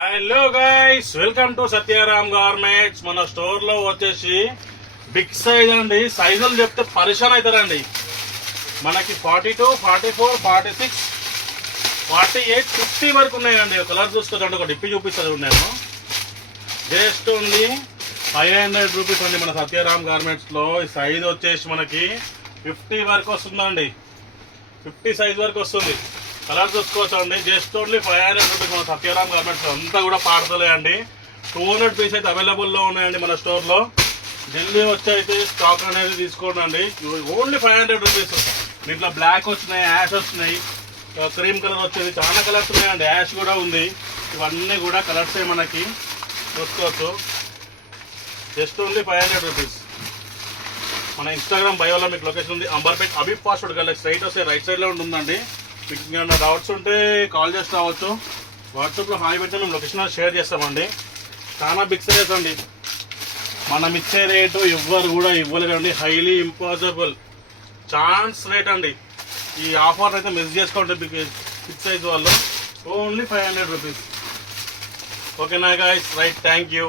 Hello guys, welcome to Satyaram garments. మన store లో వచ్చేసి బిగ్ సైజ్ అండి. సైజులు చెప్తే పరిశాన్ అవుతారండి. మనకి 42, 44, 46, 48, 50 వరకు ఉన్నాయండి. కలర్ చూసుకోండి, ఒక డిప్పి చూపిస్తుంది నేను. జస్ట్ ఉంది 500 రూపీస్ అండి మన సత్యారామ్ గార్మెంట్స్ లో. ఈ సైజ్ వచ్చేసి మనకి 50 వరకు వస్తుందండి. 50 సైజ్ వరకు వస్తుంది. కలర్ చూసుకోవచ్చు అండి. జస్ట్ ఓన్లీ 500 రూపీస్ మన సత్యారామ్ గార్మెంట్స్. అంతా కూడా పార్సలే అండి. 200 పీస్ అయితే అవైలబుల్లో ఉన్నాయండి మన స్టోర్లో. ఢిల్లీ వచ్చి అయితే స్టాక్ అనేది తీసుకోండి అండి. Only 500 rupees. దీంట్లో బ్లాక్ వచ్చినాయి, యాష్ వచ్చినాయి, క్రీమ్ కలర్ వచ్చేది, చాలా కలర్స్ ఉన్నాయండి. యాష్ కూడా ఉంది. ఇవన్నీ కూడా కలర్సే మనకి చూసుకోవచ్చు. Just only 500 rupees. మన ఇన్స్టాగ్రామ్ బయోలో మీకు లొకేషన్ ఉంది. అంబర్పేట్ అబీబ్ ఫాస్ట్ ఫుడ్ గల స్ట్రైట్ వస్తే రైట్ సైడ్లో ఉంటుందండి. మీకు ఏమైనా డౌట్స్ ఉంటే కాల్ చేసి రావచ్చు. వాట్సాప్లో హాయ్ పెడితే మేము లొకేషన్ షేర్ చేస్తామండి. చాలా బిగ్ సైజ్ అండి. మనం ఇచ్చే రేటు ఎవ్వరు కూడా ఇవ్వలేదండి. హైలీ ఇంపాసిబుల్ ఛాన్స్ రేట్ అండి. ఈ ఆఫర్ అయితే మిస్ చేసుకోండి బిగ్ సైజ్ వాళ్ళు. Only 500 rupees. ఓకేనా గైస్, రైట్, థ్యాంక్ యూ.